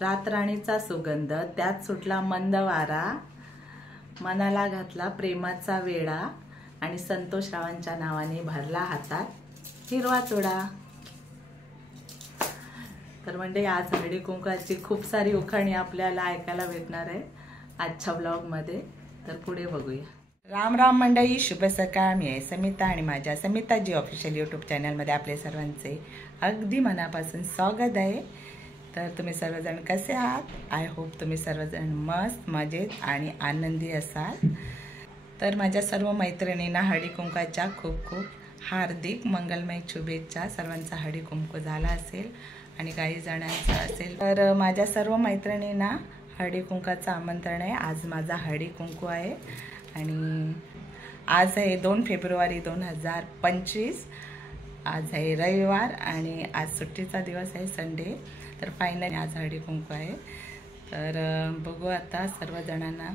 रातराणीचा सुगंध, त्यात सुटला मंद वारा, मनाला घातला प्रेमाचा वेळा, आणि संतोषरावांच्या नावाने भरला हातात हिरवा चुडा. तर म्हणजे आज हळदी कुंकवाची खूप सारी उखाणी आपल्याला ऐकायला भेटणार आहे आजच्या ब्लॉगमध्ये. तर पुढे बघूया. राम राम मंडळी, शुभ सकाळ. मी आहे समिता आणि माझ्या समिताजी ऑफिशियल यूट्यूब चॅनलमध्ये आपले सर्वांचे अगदी मनापासून स्वागत आहे. तर तुम्ही सर्वजण कसे आहात? आय होप तुम्ही सर्वजण मस्त मजेत आणि आनंदी असाल. तर माझ्या सर्व मैत्रिणींना हळदी कुंकवाच्या खूप खूप हार्दिक मंगलमय शुभेच्छा. सर्वांचा हळदी कुंकू झाला असेल आणि काही जणांचा असेल. तर माझ्या सर्व मैत्रिणींना हळदी कुंकवाचं आमंत्रण आहे. आज माझा हळदी कुंकू आहे आणि आज आहे 2 फेब्रुवारी 2025. आज आहे रविवार आणि आज सुट्टीचा दिवस आहे, संडे. तर फायनली आज हळदी कुंकू आहे. तर बघू, आता सर्वजणांना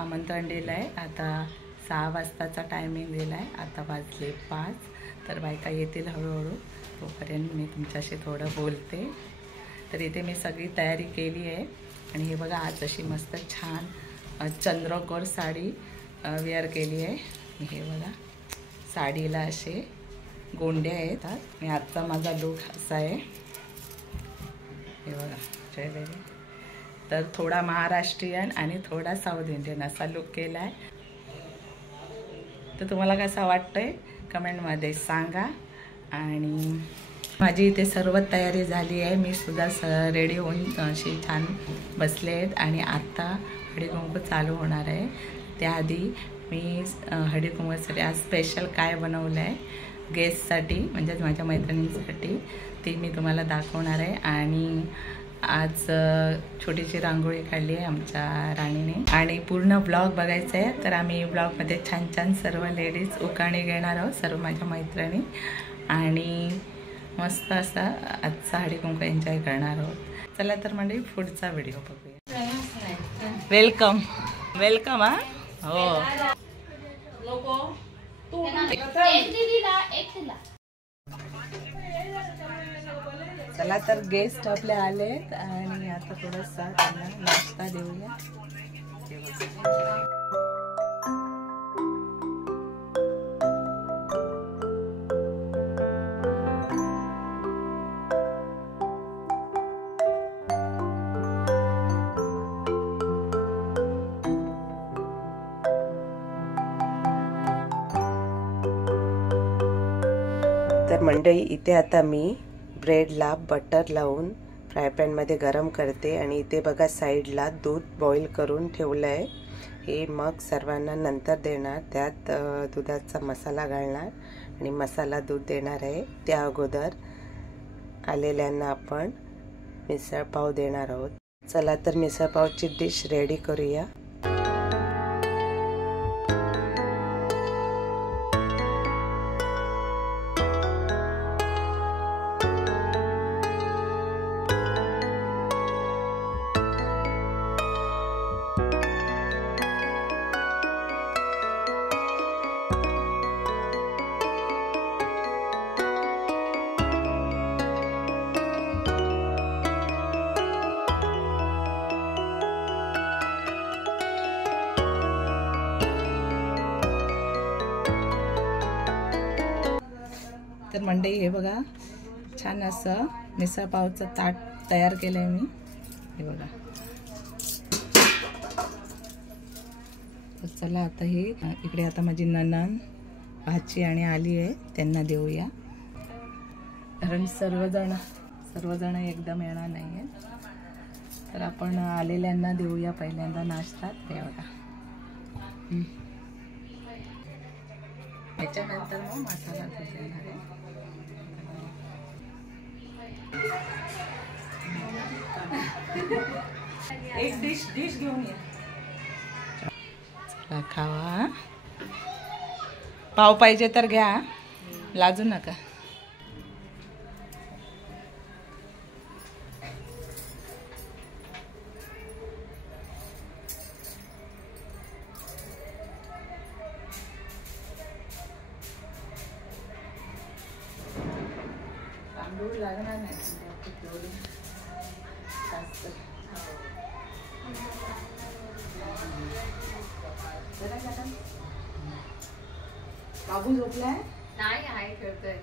आमंत्रण दिलं आहे. आता 6 वाजताचा टायमिंग दिला आहे. आता वाजले 5. तर बायका येतील हळूहळू, तोपर्यंत मी तुमच्याशी थोडं बोलते. तर इथे मी सगळी तयारी केली आहे आणि हे बघा, आज अशी मस्त छान चंद्रकोर साडी वेअर केली आहे. हे बघा, साडीला असे गोंड्या येतात आणि आजचा माझा लुक असा आहे. हे बघा, ज्वेलरी तर थोडा महाराष्ट्रीयन आणि थोडा साऊथ इंडियन असा लुक केला आहे. तर तुम्हाला कसा वाटतंय कमेंटमध्ये सांगा. आणि माझी इथे सर्व तयारी झाली आहे. मी सुद्धा रेडी होऊन अशी छान बसले आहेत आणि आत्ता हळदी कुंकू चालू होणार आहे. त्याआधी मी हळदी कुंकवासाठी आज स्पेशल काय बनवलं आहे गेस्टसाठी, म्हणजेच माझ्या मैत्रिणींसाठी, ते मी तुम्हाला दाखवणार आहे. आणि आज छोटीशी रांगोळी काढली आहे आमच्या राणीने. आणि पूर्ण ब्लॉग बघायचं आहे तर आम्ही ब्लॉगमध्ये छान छान सर्व लेडीज उखाणे घेणार आहोत, सर्व माझ्या मैत्रिणी, आणि मस्त असा आजचा हळदी कुंकू एन्जॉय करणार आहोत. चला तर म्हणजे पुढचा व्हिडिओ बघूया. Welcome welcome. हो, चला तर गेस्ट आपले आलेत आणि आता थोडासा त्यांना नाश्ता देऊया. तर मंडळी, इथे आता मी ब्रेडला बटर लावून फ्राय पॅनमध्ये गरम करते आणि इथे बघा साईडला दूध बॉईल करून ठेवलं आहे. हे मग सर्वांना नंतर देणार. त्यात दुधाचा मसाला घालणार आणि मसाला दूध देणार आहे. त्या अगोदर आलेल्यांना आपण मिसळ पाव देणार आहोत. चला तर मिसळ पावची डिश रेडी करूया. तर मंडळी, हे बघा, छान असं मिसळ पावचं ताट तयार केलं आहे मी. हे बघा. तर चला आता हे इकडे आता माझी नणंद, भाची आणि आली आहे, त्यांना देऊया. कारण सर्वजण एकदम येणार नाही आहे. तर आपण आलेल्यांना देऊया पहिल्यांदा नाश्ता. हे बघा, याच्यानंतर मग मसाला दूध देणार आहे. एक डिश घेऊन या. चला खावा. पाव पाहिजे तर घ्या, लाजू नका. तांदूळ लागणार नाही. बाबू झोपलाय? नाही आहे, खेळतोय.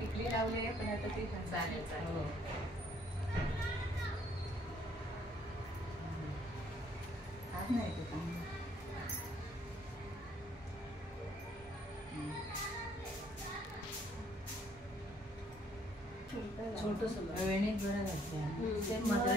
टिकली लावली आहे पण आता ती चालेल चालेल. नाही ते चांगलं. छोटस वेणीत बरं घातलं.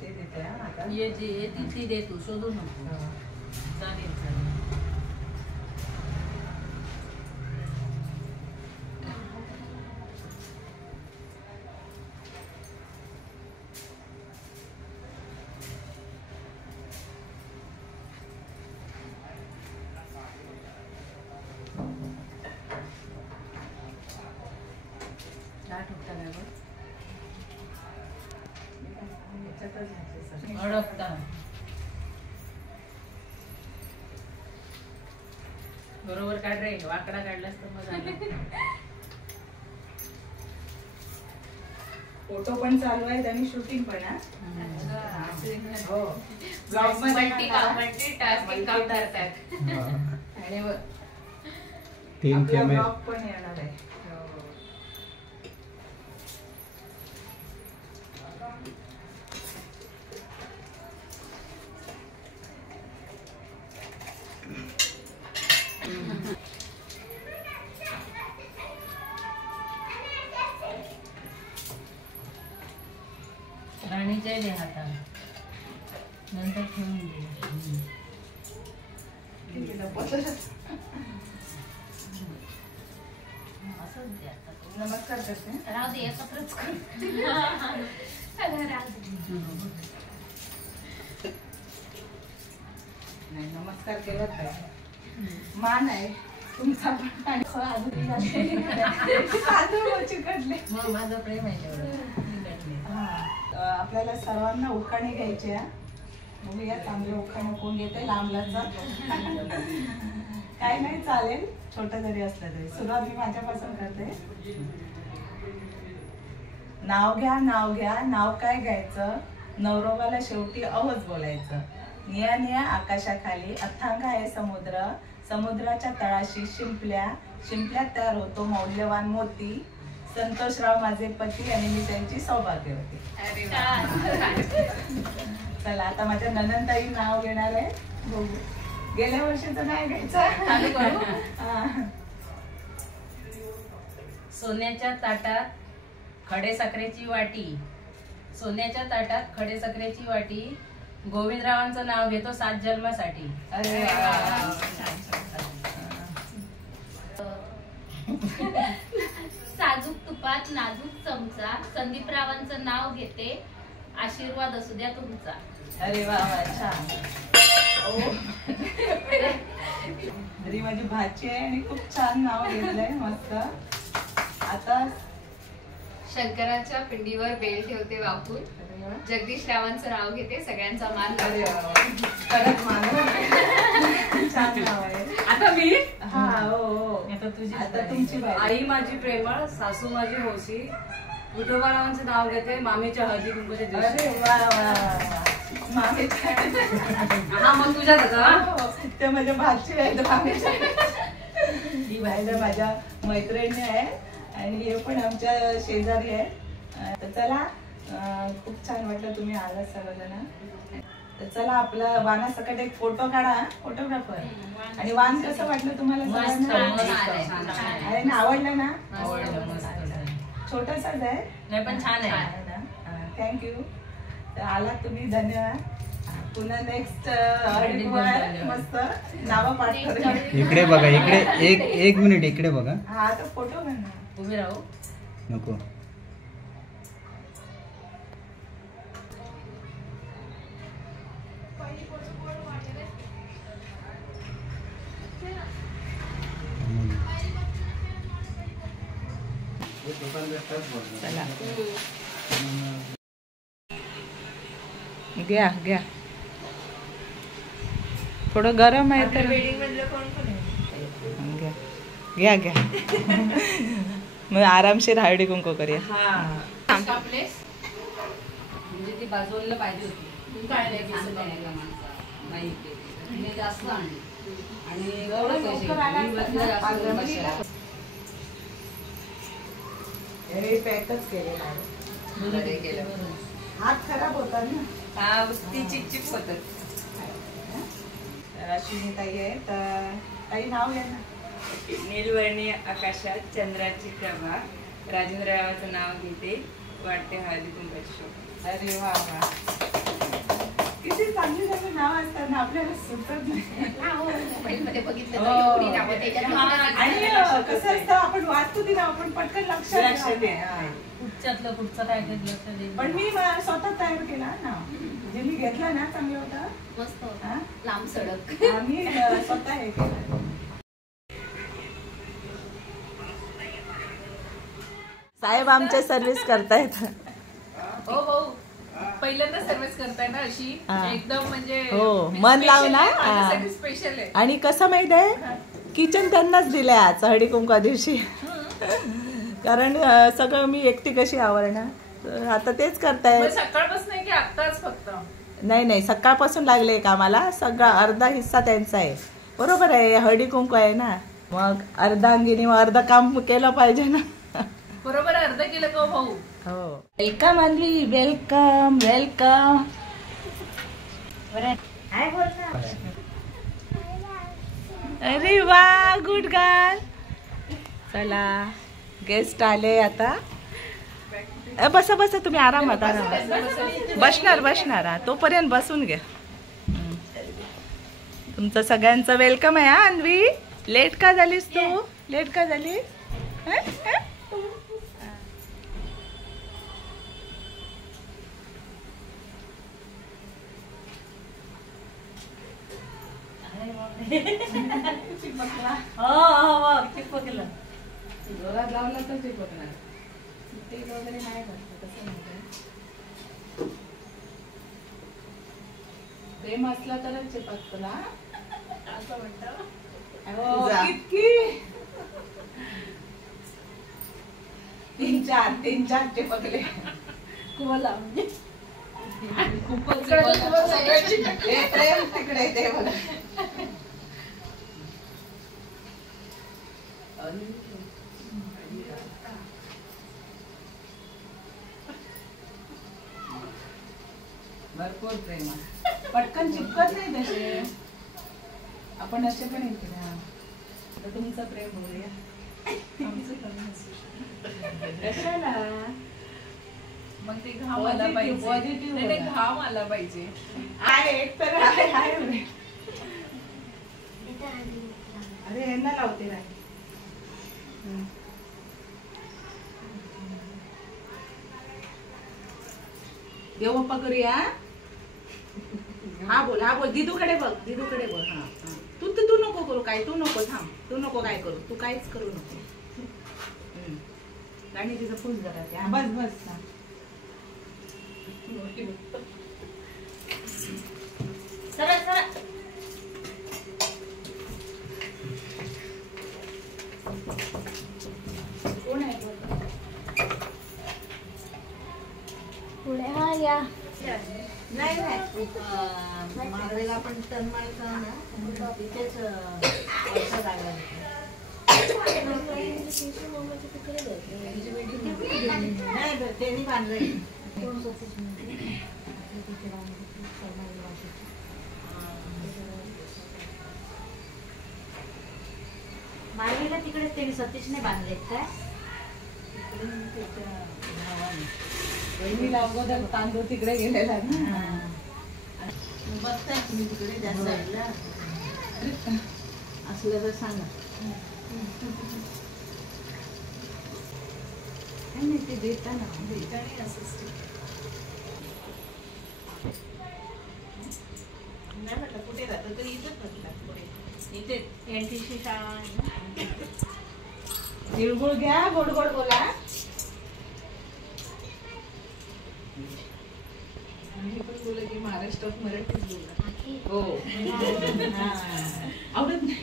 ते देते आता. ये जे येते ती दे, तू शोधू नको. चालेल चालेल. अडकता बरोबर काढ रे, वाकडा काढलास तर मग झालं. फोटो पण चालू आहेत आणि शूटिंग पण आहे. हो, ब्लॉग मध्ये मल्टीटास्किंग काम करतात. आणि तीन कॅमेरे ब्लॉग पण येणार आहे. राणीच्या दे हाता, नंतर ठेवून दे. असंच दे आता. नमस्कार करते. राहू दे, एकत्रच कर. नाही, नमस्कार केलं पाहिजे. मान आहे तुमचा पण. आणि चिकटले. मग माझं प्रेम आहे तेवढं. आपल्याला सर्वांना उखाणे घ्यायचे. बघूया चांगले उखाणे कोण घेते. लांबलाचा काय नाही, चालेल, छोटं जरी असलं तरी. सुरुवात मी माझ्यापासून करते. नाव घ्या नाव घ्या, नाव काय घ्यायचं, नवरोबाला शेवटी अवच बोलायचं. निया निया आकाशाखाली अथांग आहे समुद्र, समुद्राच्या तळाशी शिंपल्या, शिंपल्यात तयार होतो मौल्यवान मोती. संतोषराव माझे पती आणि मी त्यांची सौभाग्यवती. चला आता माझ्या ननंदताई नाव घेणार आहे. बघू, गेल्या वर्षीचं नाही घ्यायचं. सोन्याच्या ताटात खडे साखरेची वाटी, सोन्याच्या ताटात खडे साखरेची वाटी, गोविंदरावांचं नाव घेतो 7 जन्मासाठी. अरे साजूक तुपात नाजूक चमचा, संदीपरावांचं नाव घेते, आशीर्वाद असू द्या तुमचा. अरे वा वा, छान. तरी माझी भाची आहे आणि खूप छान नाव घेतलंय, मस्त. आता शंकराच्या पिंडीवर बेल ठेवते वापून, जगदीश रावांचं नाव घेते, सगळ्यांचा मान. अरे वा, परत मान. छान नाव आहे. आता मी हा, हो, आता तुझी, आता तुमची बाई. आई माझी प्रेमळ, सासू माझी हौशी, विठोबारावांचं नाव घेते, मामीच्या हळदी कुंकूच्या दिवशी. अरे वा वा वा, मामीच्या. हा, मग तुझ्यात होता. ते माझ्या भाची आहेत, मामीच्या. ही बायला माझ्या मैत्रिणी आहे आणि हे पण आमच्या शेजारी आहे. तर चला, खूप छान वाटलं तुम्ही आलात सर्वजण. तर चला, आपला वानासकट एक फोटो काढा, फोटोग्राफर. आणि वान कसं वाटलं तुम्हाला सगळ्यांना? अरे ना, आवडलं ना? छोटासाच आहे, नाही पण छान आहे. थँक्यू. तर आलात तुम्ही, धन्यवाद. पुन्हा नेक्स्ट मस्त नावं पाठ करू. इकडे बघा, इकडे एक मिनिट इकडे बघा. हा, तर फोटो म्हणा. उभी राहू नको. चला घ्या घ्या, थोडं गरम आहे तर घ्या घ्या घ्या. मग आरामशीर हळदी कुंकू करूया. म्हणजे ती बाजूला पाहिजे होती नाही जास्त आणली आणि पॅकच केलेला हात खराब होता ना. ती चिपचिप होतात. अश्विनी ताई आहे तर ताई नाव घ्या ना. नीलवर्णी आकाशात चंद्राची प्रभा, राजेंद्ररावांचं नाव घेते, वाटते हळदी कुंकाची शोभा. अरे वा वा, किती चांगली चांगली नाव असतात ना, आपल्याला सुचत नाही. आणि कसं असतं, आपण वाचतो ती नाव पण पटकन लक्षात पुढच्यातलं पुढचं काय लक्षात येईल. पण मी स्वतः तयार केला नाव, जे मी घेतला ना चांगलं होतं, मस्त होता, हा? लांब सडक. मी स्वतः हे केलं. साहेब आमच्या सर्व्हिस करतायत. हो भाऊ, पहिल्यांदा सर्व्हिस करताय ना अशी हा. एकदम म्हणजे हो, मन लावून ना. माझ्यासाठी स्पेशल आहे. आणि कसं माहित आहे, किचन त्यांनाच दिलंय आज हळदी कुंकवा दिवशी. कारण सगळं मी एकटी कशी आवडणार, तर आता तेच करतायत. सकाळपासून आहे की आत्ताच फक्त? नाही नाही, सकाळपासून लागले कामाला. सगळा अर्धा हिस्सा त्यांचा आहे. बरोबर आहे, हळदी कुंकू आहे ना, मग अर्धांगिनी मग अर्ध काम केलं पाहिजे ना. बरोबर अर्ध केलं का भाऊ? हो, वेलकम अन्वी, वेलकम वेलकम. अरे वा, गुड गर्ल. चला, गेस्ट आले आता. बसा बसा, तुम्ही आरामात आरामात बसणार बसणार. तोपर्यंत बसून घ्या. तुमचं सगळ्यांचं वेलकम आहे. हा अन्वी, लेट का झालीस तू? लेट का झालीस? चिपकलं जोरात लावलं तर चिपकणार. तेल वगैरे नाही घातलं, कसं म्हणते, प्रेम असला तरच चिपकतो ना असं म्हणतं. किती 3-4 चिपकले. कोला खूपच प्रेम तिकडे ते बघा. भरपूर प्रेम आहे. पटकन चिपकत नाही तसे, आपण असे पण येते ना. आता तुमचं प्रेम बोलूया, आमचं कमी असू शकतं. कशाला? मग ते घाम आला पाहिजे. नाही, नाही, घाम आला पाहिजे. आहे एक तर आहे. अरे यांना लावते नाही. देव बाप्पा करूया. हा बोल, हा बोल. दिदूकडे बघ, दिदूकडे बघ. हा, तू नको करू काय, तू नको थांब, तू नको काय करू, तू काहीच करू नको. आणि तिचं फुल जरा बस बस. सरळ सरळ. कोण आहे? पुढे हा या. नाही नाही, मागरेला पण टन मारता ना, तिथेच पैसा लागला. नाही त्यांनी बांधलंय. मारलेला तिकडे ते सतीशने बांधले काय? बहिणीला अगोदर तांदूळ तिकडे गेलेला ना. बघताय तुम्ही तिकडे त्या साईडला असलं तर सांगा. नाही ते देता ना, देताने असं नाही म्हटलं कुठे राहतो, तर इथंच म्हटलं पुढे. इथे NTC शाळा आहे ना. तिळगुळ घ्या, गोड गोड बोला. महाराष्ट्रात मराठीच बोला. हो. आवडत नाही.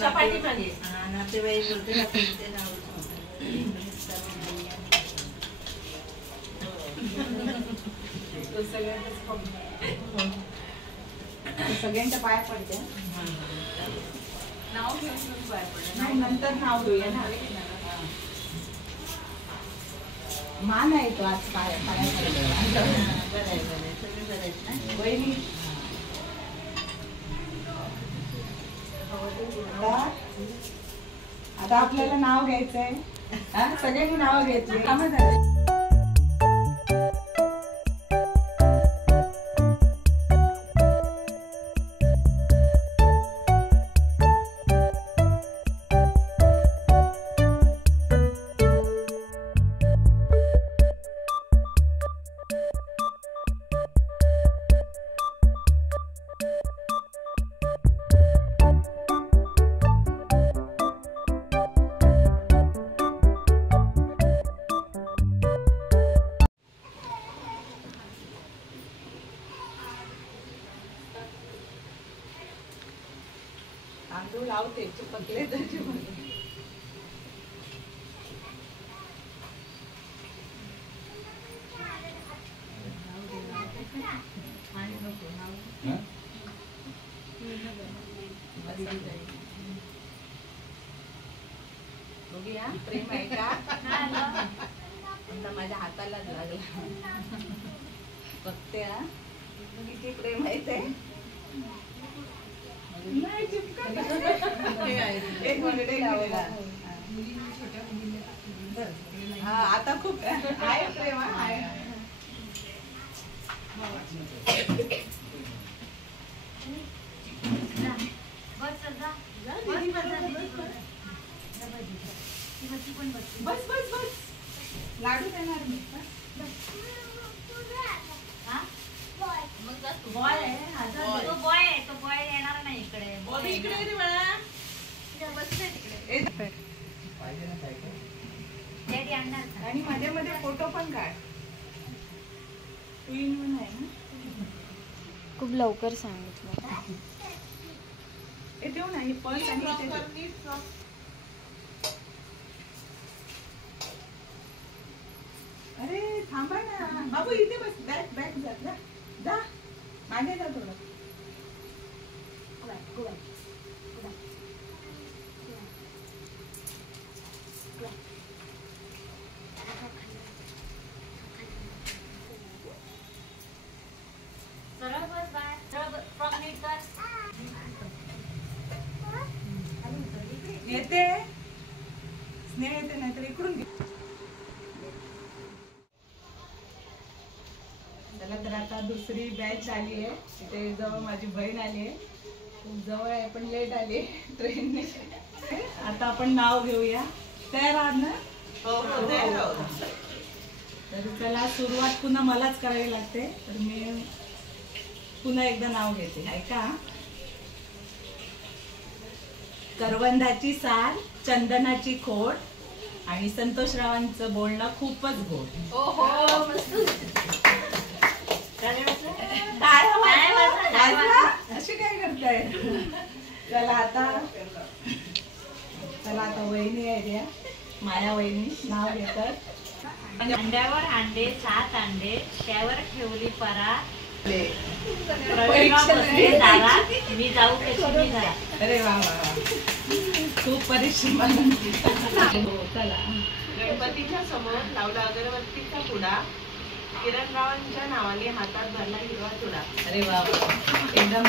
चपाती पाहिजे. नातेवाईक सगळ्यांच्या पाया पडते. नाव घेऊन पाया पडते. नाही, नंतर नाव घेऊया ना. मान आहे तो आज पाया पडते. वहिनी आता आपल्याला नाव घ्यायचंय. सगळ्यांनी नाव घेतली. कामं झाली. तांदूळ लावते चिपकले तर चिपकले. बघूया प्रेम आहे का. माझ्या हातालाच लागला. बघते हा किती प्रेम आहे ते. नाही चिपकत. एक मिनिट लावला. हा आता खूप आहे प्रेम. आहे बस बस बस. लाडू देणार मी. बॉय आहे. तो बॉय आहे. तो बॉय येणार नाही इकडे. बॉबी इकडे ये रे बाळा. डॅडी आणणार का? आणि माझ्या मध्ये फोटो पण काढ. ट्विन म्हणून आहे ना. खूप लवकर सांगितलं. हे देऊ ना. हे पर्स आणि अरे थांबा ना बाबू. इथे बस. बॅक बॅक जा जा. मागे जा थोडं. सरळ बस बाय. सरळ फ्रॉक नीट कर. येते स्नेह येते नाही तर इकडून घे. चला तर आता दुसरी बॅच आली आहे. तिथे जवळ माझी बहीण आली आहे. खूप जवळ आहे पण लेट आली ट्रेनने. आता आपण नाव घेऊया. तयार आहात ना. तर चला सुरुवात पुन्हा मलाच करावी लागते. तर मी पुन्हा एकदा नाव घेते. ऐका. करवंदाची साल, चंदनाची खोड आणि संतोषरावांचं बोलणं खूपच गोड. अशी काय करताय. चला आता वहिनी आहे द्या. माया वहिनी नाव घेतात. अंड्यावर अंडे 7 अंडे त्यावर ठेवली परा. प्रवीणा बसले दारात. मी जाऊ कशी मी घरात. अरे वा वा वा. खूप परिश्रम. चला. गणपतीच्या समोर लावला अगरबत्तीचा पुडा. किरणरावांच्या नावाने हातात भरला हिरवा चुडा. अरे वा वा. एकदम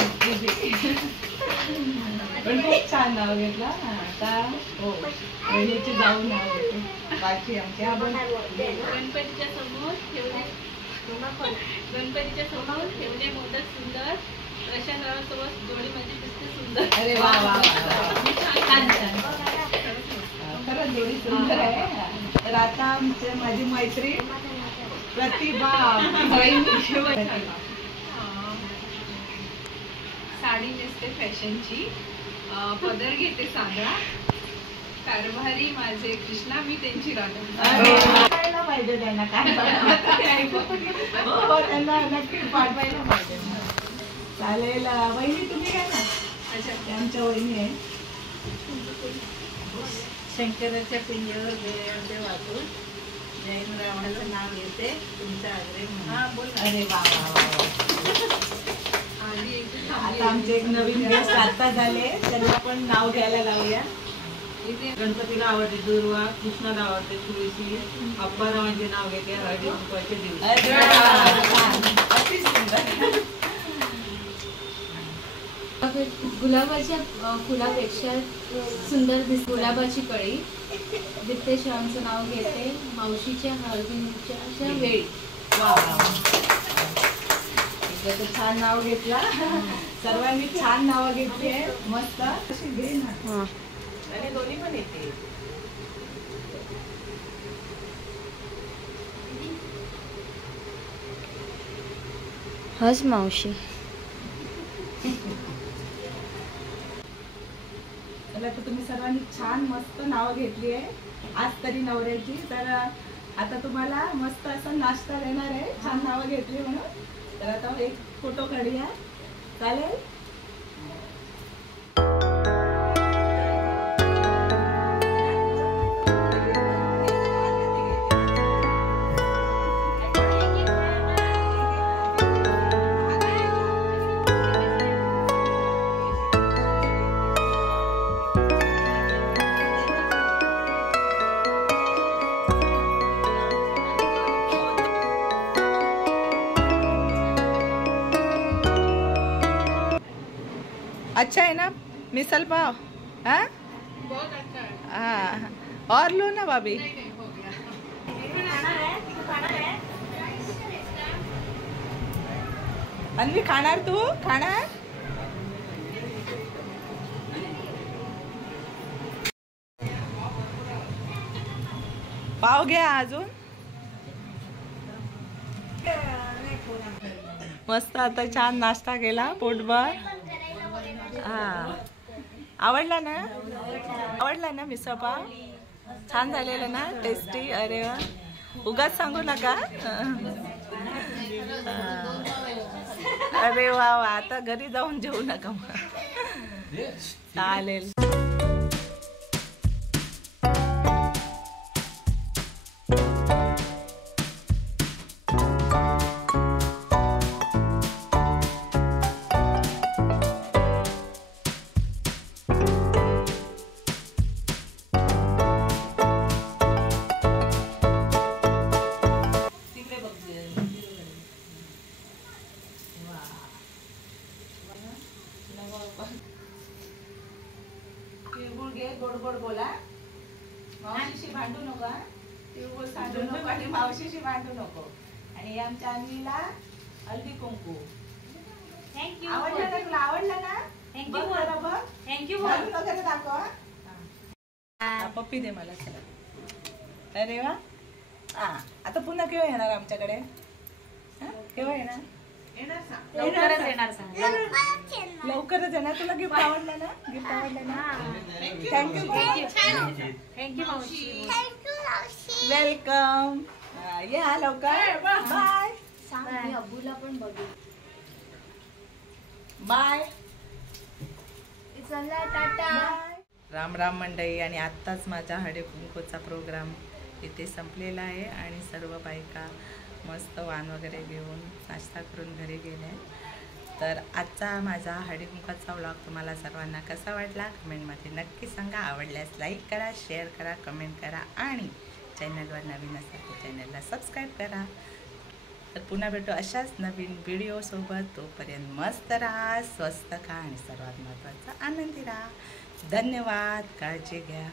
पण खूप छान नाव घेतला. आता हो वहिनीची जाऊन नाव घेते. बाकी आमची आपण गणपतीच्या समोर ठेवले मोदक सुंदर. प्रशांतरावांसोबत जोडी म्हणजे दिसते सुंदर. अरे वा वा. छान छान. खरंच जोडी सुंदर आहे. तर आता माझी मैत्रीण प्रतिभा साडी नेसते फॅशनची, पदर घेते साधा, कारभारी माझे कृष्णा मी त्यांची राधा. पाठवायला पाहिजे त्यांना काय हो त्यांना नक्की पाठवायला पाहिजे. चालेल वहिनी तुम्ही काय ना आमच्या वहिनी आहे. शंकराच्या पिंडीवर बेळते वाचून जैन रावणाचं नाव घेते तुमचा आग्रह म्हणून. अरे वा वा वा. आता आमचे एक नवीन गेस्ट आता झाले, त्यांना पण नाव घ्यायला लावूया. गणपतीला आवडते दुर्वा, कृष्णाला आवडते तुळशी, अप्पारावांचे नाव घेते हळदी कुंकवाचे दिवस. अरे वा, अति सुंदर. गुलाबाच्या फुलापेक्षा सुंदर गुलाबाची कळी दिप्तेश्वरांचं नाव घेते मावशीच्या हळदीच्या वेळी. वा वा. एकदा छान नाव घेतला. सर्वांनी छान नावं घेतली आहे. मस्त अशी घे ना. आणि दोन्ही पण येते. हस मावशी. तर तुम्ही सर्वांनी छान मस्त नावं घेतली आहे आज तरी नवऱ्याची. तर आता तुम्हाला मस्त असा नाश्ता देणार आहे छान नावं घेतली म्हणून. तर आता एक फोटो काढूया. चालेल. अच्छा है ना मिसल पाव? हाँ हाँ और लो ना भाभी. अन्वी खाणार तू? खाणार? पाव घ्या अजून. मस्त आता छान नाश्ता केला पोटभर. हा आवडला ना? आवडला ना मिसळ पाव? छान झालेलं ना? टेस्टी. अरे वा. उगाच सांगू नका. अरे वा वा. आता घरी जाऊन जेवू नका मग. चालेल. तिळगुळ घे. गोड गोड बोला. मावशीशी भांडू नको. तिळगुळ सांडू नको आणि मावशीशी भांडू नको. आणि आमच्या अन्वीला हळदी कुंकू. थँक्यू. आवडला ना तुला? आवडला ना? थँक्यू. बघ जरा बघ. थँक्यू. घालून वगैरे दाखव. हा, पप्पी दे मला. चला. अरे वा. हा आता पुन्हा केव्हा येणार आमच्याकडे? केव्हा येणार? लवकरच येणार सांग. लवकरच येणार. तुला गिफ्ट आवडलं ना? गिफ्ट आवडलं ना? थँक्यू. थँक्यू मावशी. वेलकम. या लवकर. बाय. सांग अब्बूला पण बघू. बाय. चला टाटा. राम राम मंडळी. आणि आत्ताच माझा हळदी कुंकूचा प्रोग्राम इथे संपलेला आहे आणि सर्व बायका मस्त वाण वगैरे घेऊन नाश्ता करून घरी गेल्या. तर आजचा माझा हळदी कुंकूचा व्लॉग तुम्हाला सर्वांना कसा वाटला कमेंटमध्ये नक्की सांगा. आवडल्यास लाईक करा, शेअर करा, कमेंट करा आणि चॅनलवर नवीन असेल तर चॅनलला सबस्क्राईब करा. तर पुन्हा भेटू अशाच नवीन व्हिडिओसोबत. तोपर्यंत मस्त राहा, स्वस्त खा आणि सर्वात महत्त्वाचं आनंदी राहा. धन्यवाद. काळजी घ्या.